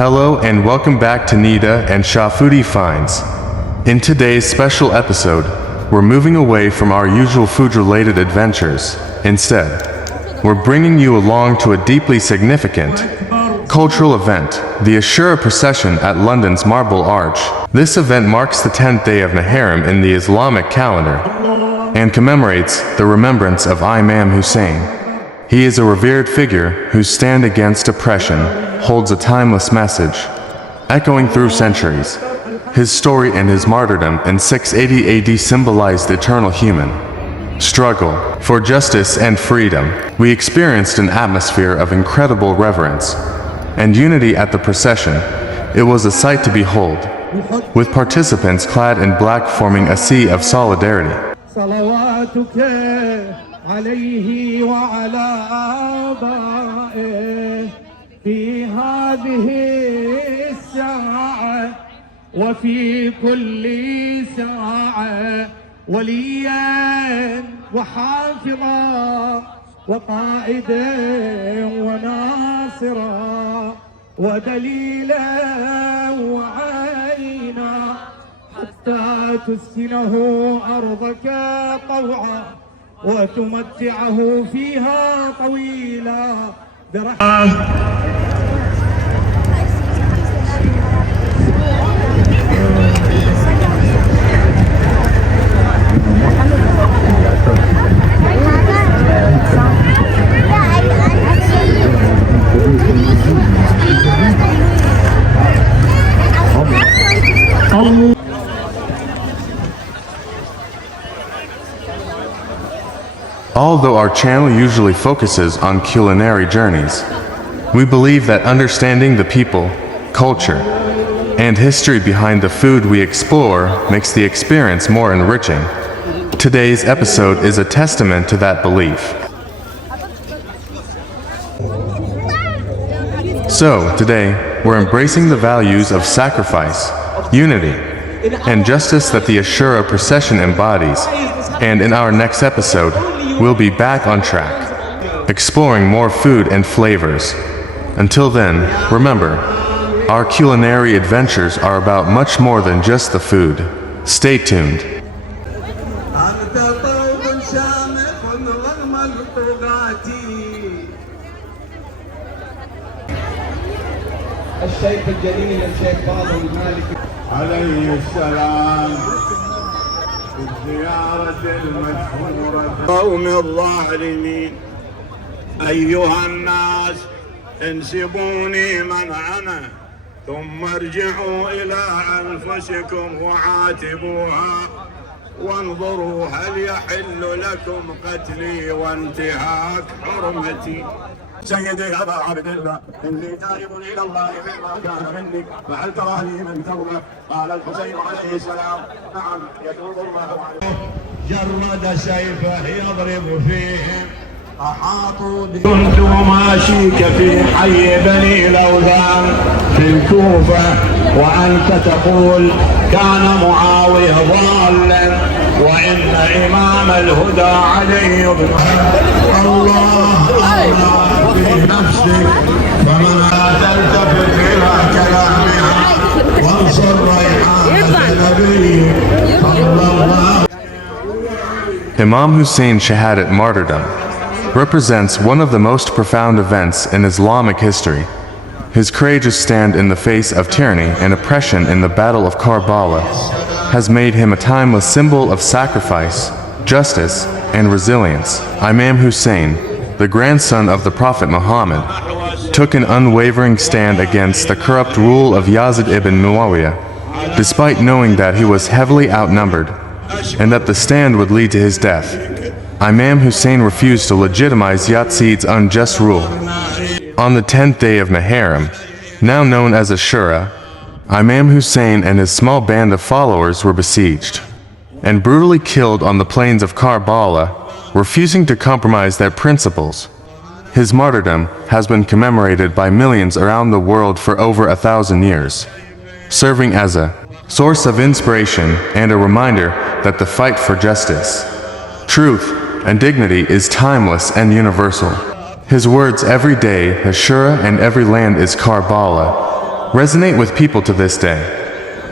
Hello and welcome back to Nida and Shah Foodie Finds. In today's special episode, we're moving away from our usual food-related adventures. Instead, we're bringing you along to a deeply significant cultural event, the Ashura Procession at London's Marble Arch. This event marks the 10th day of Muharram in the Islamic calendar and commemorates the remembrance of Imam Hussein. He is a revered figure whose stand against oppression holds a timeless message, echoing through centuries. His story and his martyrdom in 680 AD symbolized eternal human struggle for justice and freedom. We experienced an atmosphere of incredible reverence and unity at the procession. It was a sight to behold, with participants clad in black forming a sea of solidarity. عليه وعلى آبائه في هذه الساعة وفي كل ساعة وليا وحافظا وقائدا وناصرا ودليلا وعينا حتى تسكنه أرضك طوعا وتمتعه فيها طويلا Although our channel usually focuses on culinary journeys, we believe that understanding the people, culture, and history behind the food we explore makes the experience more enriching. Today's episode is a testament to that belief. So, today, we're embracing the values of sacrifice, unity, and justice that the Ashura procession embodies, and in our next episode, we'll be back on track, exploring more food and flavors. Until then, remember, our culinary adventures are about much more than just the food. Stay tuned. الشيخ الجليل الشيخ فاضل المالكي عليه السلام الزيارة المشهورة قوم الظالمين أيها الناس انسبوني من أنا ثم ارجعوا إلى أنفسكم وعاتبوها وانظروا هل يحل لكم قتلي وانتهاك حرمتي. سيدي أبا عبد الله إني تائب إلى الله مما كان مني فهل تراني من توبة؟ قال الحسين عليه السلام نعم يتوب الله عليه. جرد سيفه يضرب فيهم أحاطوا كنت ماشيك في حي بني لوذان في الكوفة وأنت تقول كان معاوية ضالا وإن إمام الهدى علي بن الله في نفسك فما تلتفت إلى كلامها وانصر ريحان نبيك صلى الله. Imam Hussein Shahadat martyrdom represents one of the most profound events in Islamic history. His courageous stand in the face of tyranny and oppression in the Battle of Karbala has made him a timeless symbol of sacrifice, justice, and resilience. Imam Hussein, the grandson of the Prophet Muhammad, took an unwavering stand against the corrupt rule of Yazid ibn Muawiyah, despite knowing that he was heavily outnumbered and that the stand would lead to his death. Imam Hussein refused to legitimize Yazid's unjust rule. On the 10th day of Muharram, now known as Ashura, Imam Hussein and his small band of followers were besieged and brutally killed on the plains of Karbala, refusing to compromise their principles. His martyrdom has been commemorated by millions around the world for over 1,000 years, serving as a source of inspiration and a reminder that the fight for justice, truth, and dignity is timeless and universal. His words every day, Ashura and every land is Karbala, resonate with people to this day,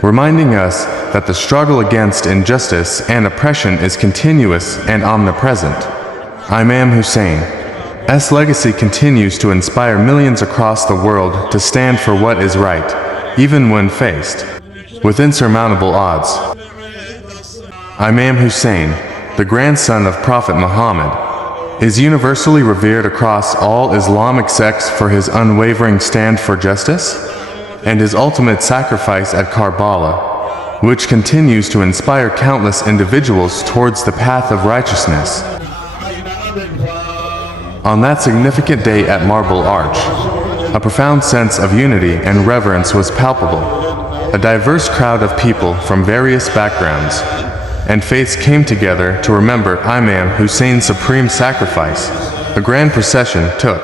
reminding us that the struggle against injustice and oppression is continuous and omnipresent. Imam Hussein's legacy continues to inspire millions across the world to stand for what is right, even when faced with insurmountable odds. Imam Hussein, the grandson of Prophet Muhammad, is universally revered across all Islamic sects for his unwavering stand for justice and his ultimate sacrifice at Karbala, which continues to inspire countless individuals towards the path of righteousness. On that significant day at Marble Arch, a profound sense of unity and reverence was palpable. A diverse crowd of people from various backgrounds and faiths came together to remember Imam Hussein's supreme sacrifice. A grand procession took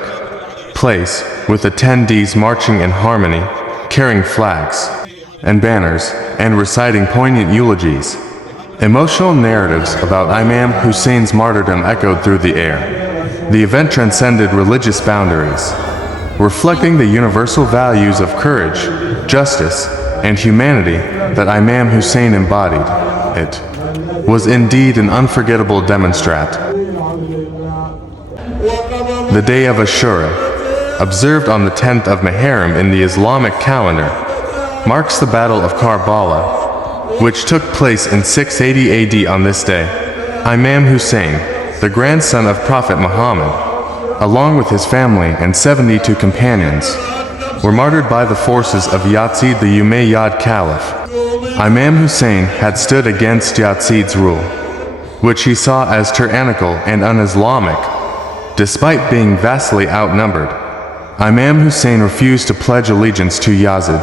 place, with attendees marching in harmony, carrying flags and banners, and reciting poignant eulogies. Emotional narratives about Imam Hussein's martyrdom echoed through the air. The event transcended religious boundaries, reflecting the universal values of courage, justice, and humanity that Imam Hussein embodied. It was indeed an unforgettable demonstrat. The day of Ashura, observed on the 10th of Muharram in the Islamic calendar, marks the Battle of Karbala, which took place in 680 AD. On this day, Imam Hussein, the grandson of Prophet Muhammad, along with his family and 72 companions, were martyred by the forces of Yazid the Umayyad Caliph. Imam Hussein had stood against Yazid's rule, which he saw as tyrannical and un-Islamic. Despite being vastly outnumbered, Imam Hussein refused to pledge allegiance to Yazid,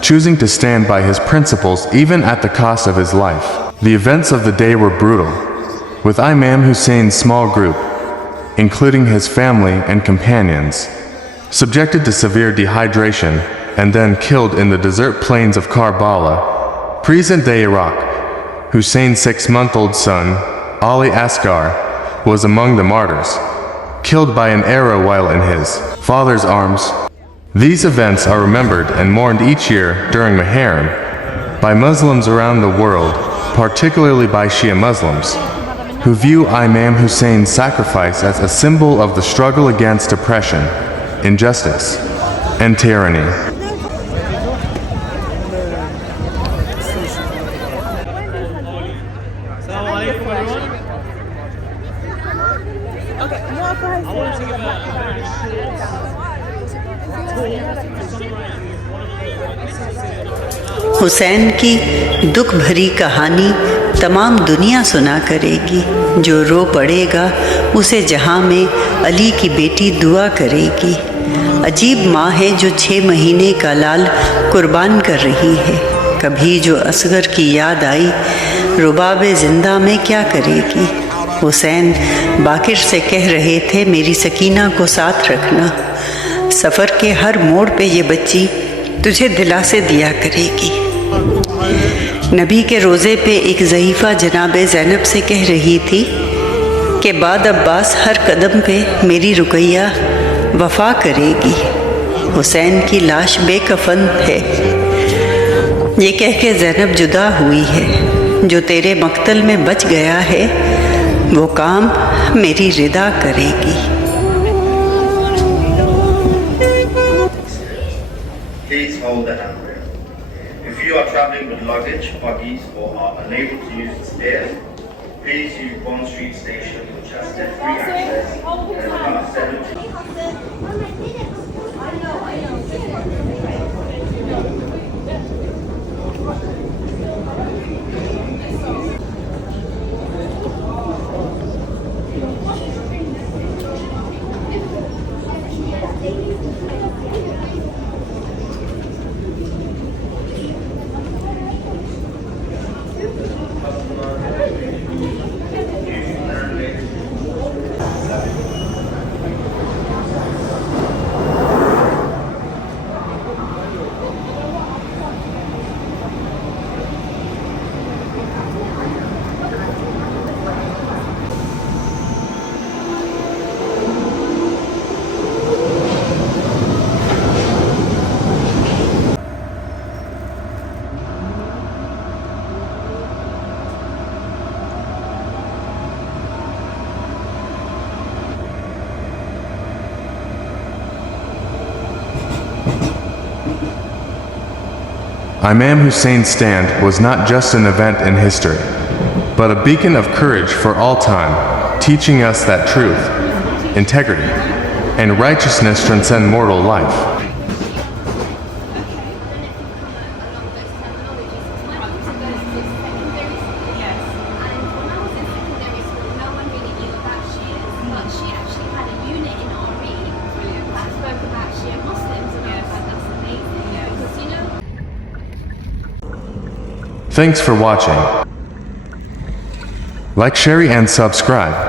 choosing to stand by his principles even at the cost of his life. The events of the day were brutal, with Imam Hussein's small group, including his family and companions, subjected to severe dehydration and then killed in the desert plains of Karbala, present-day Iraq. Hussein's 6-month-old son, Ali Asghar, was among the martyrs, killed by an arrow while in his father's arms. These events are remembered and mourned each year during Muharram by Muslims around the world, particularly by Shia Muslims, who view Imam Hussein's sacrifice as a symbol of the struggle against oppression, injustice, and tyranny. Hussain की दुख भरी कहानी तमाम दुनिया सुना करेगी। जो रो पड़ेगा उसे जहां में अली की बेटी दुआ करेगी। अजीब माँ है जो 6 महीने का लाल कुर्बान कर रही है। कभी जो असगर की याद आई रुबाबे ज़िंदा में क्या करेगी। हुसैन बाकिर से कह रहे थे मेरी सकीना को साथ रखना। सफ़र के हर मोड़ पे ये बच्ची तुझे दिलासे दिया करेगी। नबी के रोज़े पे एक ज़ईफ़ा जनाब ज़ैनब से कह रही थी कि बाद अब्बास हर कदम पे मेरी रुकैया वफ़ा करेगी। हुसैन की लाश बेकफन है, ये कह के ज़ैनब जुदा हुई है। जो तेरे मक्तल में बच गया है वो काम मेरी रिदा करेगी। Please hold the handrail. If you are traveling with luggage, buggies, or are unable to use the stairs, please use Bond Street Station, which has step-free access and is about 70. Imam Hussein's stand was not just an event in history, but a beacon of courage for all time, teaching us that truth, integrity, and righteousness transcend mortal life. Thanks for watching. Like, share, and subscribe.